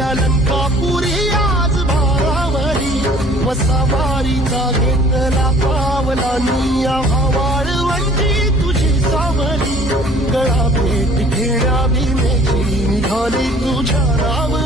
अलंकापुरी आज भारावरी वसावारीचा घेतला पावला निया वाळवंटी तुझी सावली गळा भेट घेण्या भीमेची निघाली तुझ्या राम